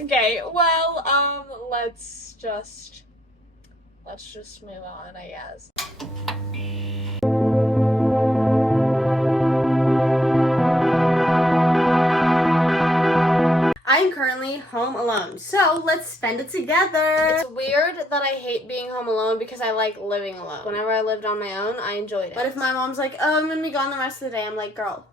Okay, well, let's just move on, I guess. I'm currently home alone, so let's spend it together. It's weird that I hate being home alone because I like living alone. Whenever I lived on my own, I enjoyed it. But if my mom's like, oh, I'm gonna be gone the rest of the day, I'm like, girl,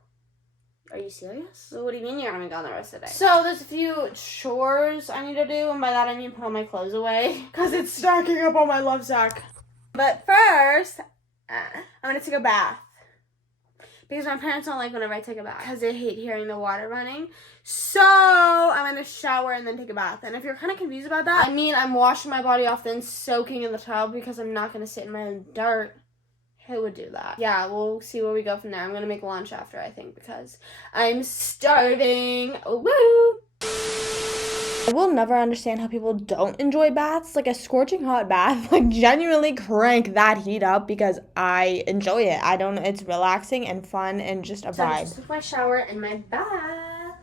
are you serious? So what do you mean you're gonna be gone the rest of the day? So there's a few chores I need to do, and by that I mean put all my clothes away because it's stacking up on my love sack. But first, I'm gonna take a bath. Because my parents don't like whenever I take a bath because they hate hearing the water running. So I'm going to shower and then take a bath. And if you're kind of confused about that, I mean I'm washing my body off then soaking in the tub because I'm not going to sit in my own dirt. Who would do that? Yeah, we'll see where we go from there. I'm going to make lunch after, I think, because I'm starving. Woo! I will never understand how people don't enjoy baths. Like a scorching hot bath, like genuinely crank that heat up because I enjoy it. It's relaxing and fun and just a vibe. I just took my shower and my bath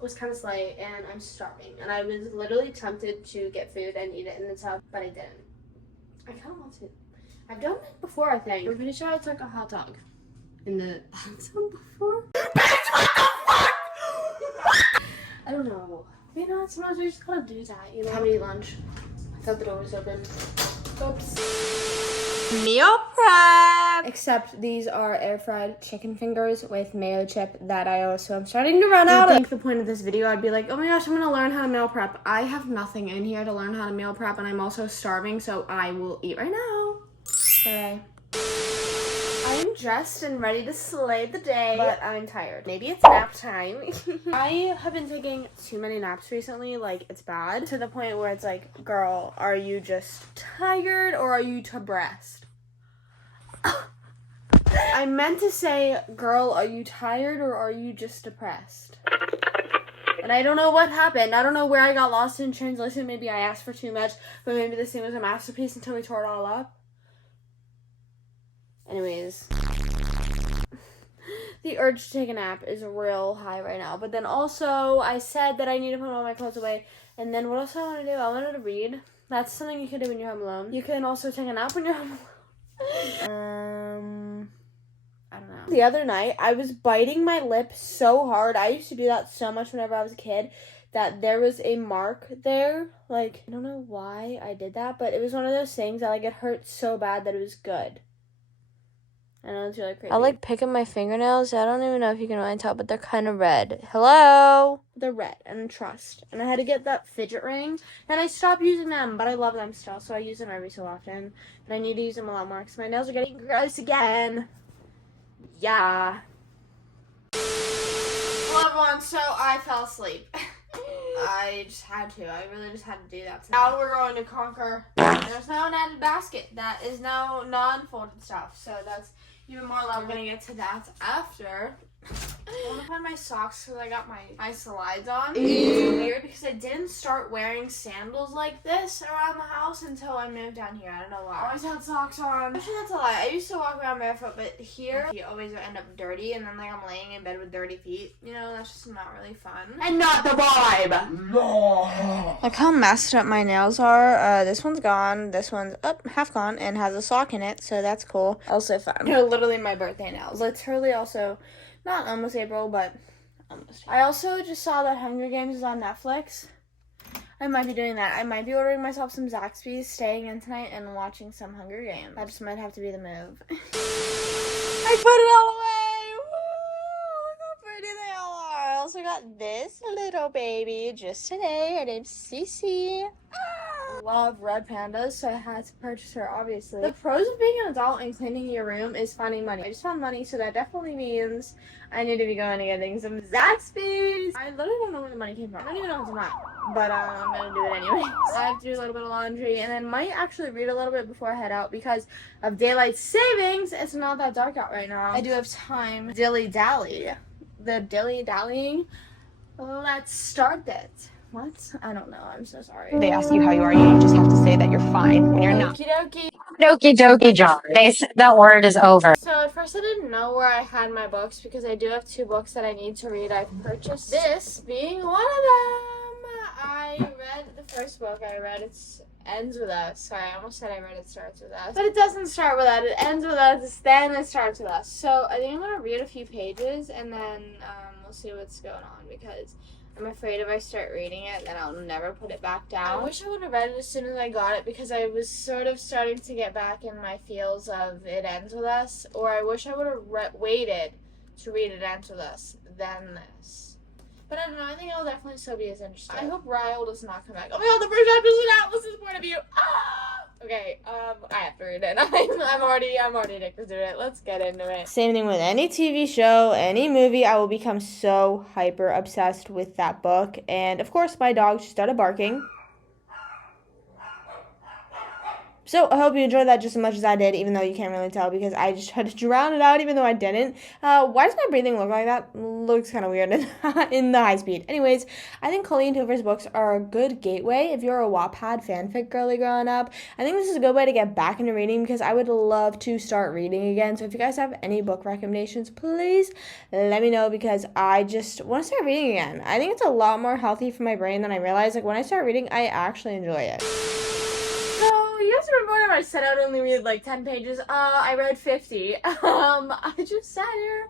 was kind of slight and I'm starving. And I was literally tempted to get food and eat it in the tub, but I didn't. I kind of want to. I've done it before, I think. I'm pretty sure I took a hot dog in the bathtub before. Bitch, what the fuck? I don't know. You know, sometimes we just gotta do that, you know? How many lunch? I thought the door was open. Oops. Meal prep! Except these are air fried chicken fingers with mayo chip that I also am starting to run out of. I think the point of this video, I'd be like, oh my gosh, I'm gonna learn how to meal prep. I have nothing in here to learn how to meal prep and I'm also starving, so I will eat right now. Bye. I'm dressed and ready to slay the day, but I'm tired. Maybe it's nap time. I have been taking too many naps recently, like it's bad, to the point where it's like, girl, are you just tired or are you depressed? I meant to say, girl, are you tired or are you just depressed? And I don't know what happened. I don't know where I got lost in translation. Maybe I asked for too much, but maybe this thing was a masterpiece until we tore it all up. Anyways, the urge to take a nap is real high right now. But then also, I said that I need to put all my clothes away. And then what else I want to do? I wanted to read. That's something you can do when you're home alone. You can also take a nap when you're home alone. I don't know. The other night, I was biting my lip so hard. I used to do that so much whenever I was a kid that there was a mark there. Like, I don't know why I did that, but it was one of those things that, like, it hurt so bad that it was good. I know it's really crazy. I like picking my fingernails. I don't even know if you can really tell, but they're kind of red. Hello? They're red and trust. And I had to get that fidget ring. And I stopped using them, but I love them still. So I use them every so often. But I need to use them a lot more because my nails are getting gross again. Yeah. Hello everyone. So I fell asleep. I just had to. I really just had to do that. Now we're going to conquer. There's now an added basket that is now non-folded stuff. So that's even more love. We're going to get to that after. I want to find my socks because I got my slides on. It's weird because I didn't start wearing sandals like this around the house until I moved down here. I don't know why. I always had socks on. Actually, that's a lie. I used to walk around barefoot, but here, you always end up dirty, and then like I'm laying in bed with dirty feet. You know, that's just not really fun. And not the vibe! No! Look how messed up my nails are. This one's gone, this one's half gone, and has a sock in it, so that's cool. Also fun. They're literally my birthday nails. Literally also... Not almost April, but almost. I also just saw that Hunger Games is on Netflix. I might be doing that. I might be ordering myself some Zaxby's, staying in tonight, and watching some Hunger Games. That just might have to be the move. I put it all away! Woo! Look how pretty they all are. I also got this little baby just today. Her name's Cece. Love red pandas, so I had to purchase her, obviously. The pros of being an adult and cleaning your room is finding money. I just found money, so that definitely means I need to be going and getting some Zaxby's. I literally don't know where the money came from. I don't even know if it's mine, but I'm gonna do it anyways. I have to do a little bit of laundry, and then might actually read a little bit before I head out because of daylight savings. It's not that dark out right now. I do have time. Dilly-dally. The dilly-dallying. Let's start it. What? I don't know. I'm so sorry. They ask you how you are, you just have to say that you're fine when you're not. Okie dokie. Dokie dokie, John. That word is over. So at first I didn't know where I had my books because I do have 2 books that I need to read. I've purchased this being one of them. I first book I read, it ends with us. Sorry, I almost said I read it starts with us. But it doesn't start with us. It ends with us, then it starts with us. So I think I'm going to read a few pages, and then we'll see what's going on, because I'm afraid if I start reading it, then I'll never put it back down. I wish I would have read it as soon as I got it, because I was sort of starting to get back in my feels of It Ends With Us. Or I wish I would have waited to read It Ends With Us than this. But I don't know, I think I'll definitely still be as interested. I hope Ryle does not come back. Oh my god, the first chapter is an Atlas's point of view! Ah! Okay, I have to read it. I'm already addicted to it. Let's get into it. Same thing with any TV show, any movie, I will become so hyper obsessed with that book. And of course, my dog just started barking. So I hope you enjoyed that just as much as I did, even though you can't really tell because I just tried to drown it out even though I didn't. Why does my breathing look like that? Looks kind of weird in the high speed. Anyways, I think Colleen Hoover's books are a good gateway if you're a Wattpad fanfic girly growing up. I think this is a good way to get back into reading because I would love to start reading again. So if you guys have any book recommendations, please let me know because I just want to start reading again. I think it's a lot more healthy for my brain than I realized. Like when I start reading, I actually enjoy it. You guys remember when I said I would only read like 10 pages? I read 50. I just sat here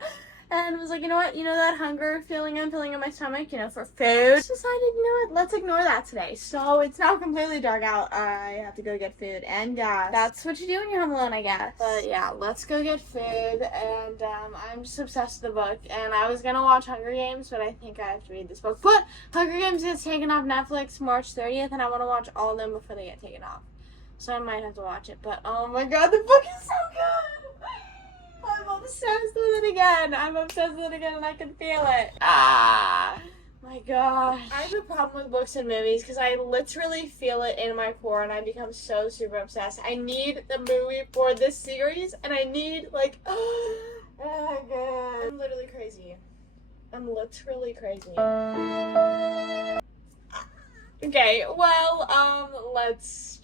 and was like, you know what? You know that hunger feeling I'm feeling in my stomach, for food? I just decided, you know what? Let's ignore that today. So it's now completely dark out. I have to go get food and gas. That's what you do when you're home alone, I guess. But yeah, let's go get food. And I'm just obsessed with the book. And I was gonna watch Hunger Games, but I think I have to read this book. But Hunger Games gets taken off Netflix March 30th, and I want to watch all of them before they get taken off. So I might have to watch it, but oh my god, the book is so good! I'm obsessed with it again! And I can feel it. Ah! My gosh. I have a problem with books and movies because I literally feel it in my core and I become so super obsessed. I need the movie for this series and I need, oh my god. I'm literally crazy. Okay, well, let's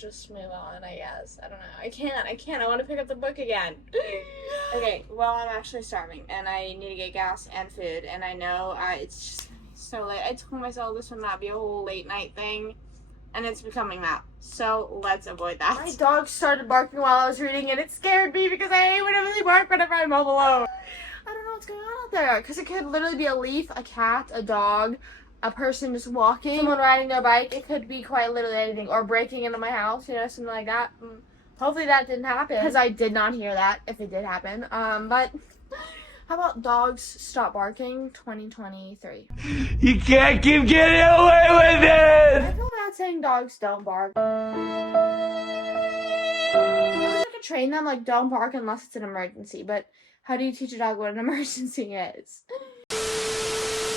just move on, I guess. I don't know. I can't. I want to pick up the book again. Okay, well, I'm actually starving, and I need to get gas and food, and I know it's just so late. I told myself this would not be a whole late night thing, and it's becoming that. So, let's avoid that. My dog started barking while I was reading, and it scared me because I hate whenever they bark whenever I'm home alone. I don't know what's going on out there, because it could literally be a leaf, a cat, a dog, a person just walking, someone riding their bike. It could be quite literally anything, or breaking into my house, something like that. Hopefully that didn't happen, because I did not hear that, if it did happen. But how about dogs stop barking 2023? You can't keep getting away with it! I feel bad saying dogs don't bark. I wish I could train them, don't bark unless it's an emergency, but how do you teach a dog what an emergency is?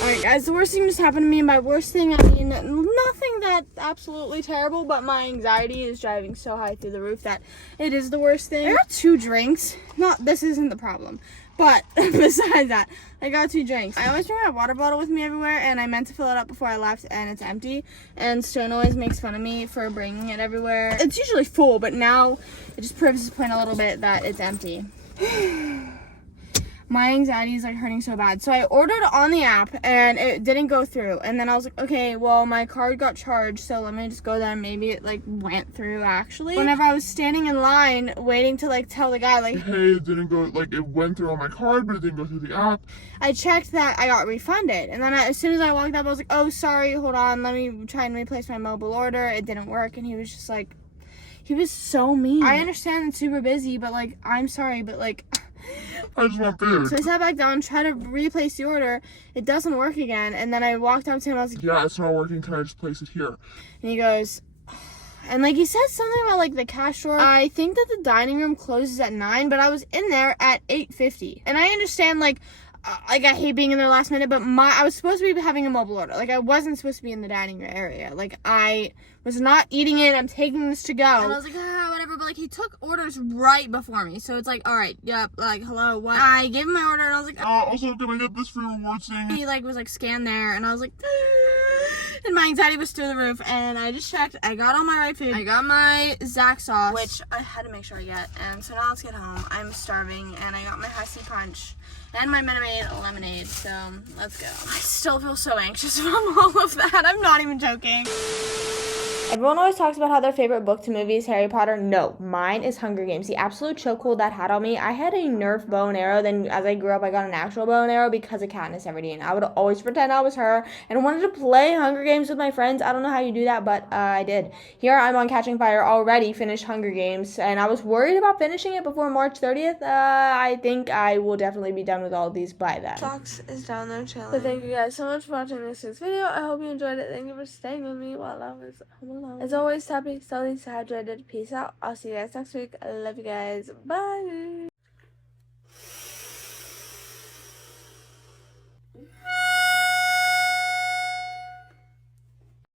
Alright guys, the worst thing just happened to me, and by worst thing I mean nothing that's absolutely terrible, but my anxiety is driving so high through the roof that it is the worst thing. I got 2 drinks. This isn't the problem, but besides that, I got 2 drinks. I always bring my water bottle with me everywhere, and I meant to fill it up before I left, and it's empty, and Stone always makes fun of me for bringing it everywhere. It's usually full, but now it just proves his point a little bit that it's empty. My anxiety is hurting so bad. So I ordered on the app and it didn't go through. And then I was like, okay, well, my card got charged, so let me just go there and maybe it went through actually. Whenever I was standing in line waiting to tell the guy hey, it didn't go, it went through on my card, but it didn't go through the app. I checked that I got refunded. And then as soon as I walked up, I was like, oh, sorry, hold on, let me try and replace my mobile order. It didn't work. And he was just he was so mean. I understand it's super busy, but I'm sorry, but I just want food. So I sat back down, tried to replace the order. It doesn't work again. And then I walked up to him and I was like, yeah, it's not working. Can I just place it here? And he goes, and he said something about the cash drawer. I think that the dining room closes at 9, but I was in there at 8:50. And I understand I hate being in there last minute, but I was supposed to be having a mobile order. I wasn't supposed to be in the dining room area. I was not eating it. I'm taking this to go. And I was like, whatever. But he took orders right before me. So it's all right, yep, hello, what? I gave him my order and I was like, also, can I get this for your rewards thing? He was scan there and I was like, and my anxiety was through the roof. And I just checked. I got all my right food. I got my Zach sauce, which I had to make sure I get. And so now let's get home. I'm starving, and I got my Husky Punch and my Minute Maid lemonade. So let's go. I still feel so anxious from all of that. I'm not even joking. Everyone always talks about how their favorite book to movie is Harry Potter. No, mine is Hunger Games. The absolute chokehold that had on me. I had a Nerf bow and arrow. Then as I grew up, I got an actual bow and arrow because of Katniss Everdeen. I would always pretend I was her and wanted to play Hunger Games with my friends. I don't know how you do that, but I did. Here I'm on Catching Fire, already finished Hunger Games, and I was worried about finishing it before March 30th. I think I will definitely be done with all of these by then. Fox is down there chilling. But thank you guys so much for watching this week's video. I hope you enjoyed it. Thank you for staying with me while I was home alone. As always, happy, stay hydrated. Peace out. I'll see you guys next week. I love you guys. Bye.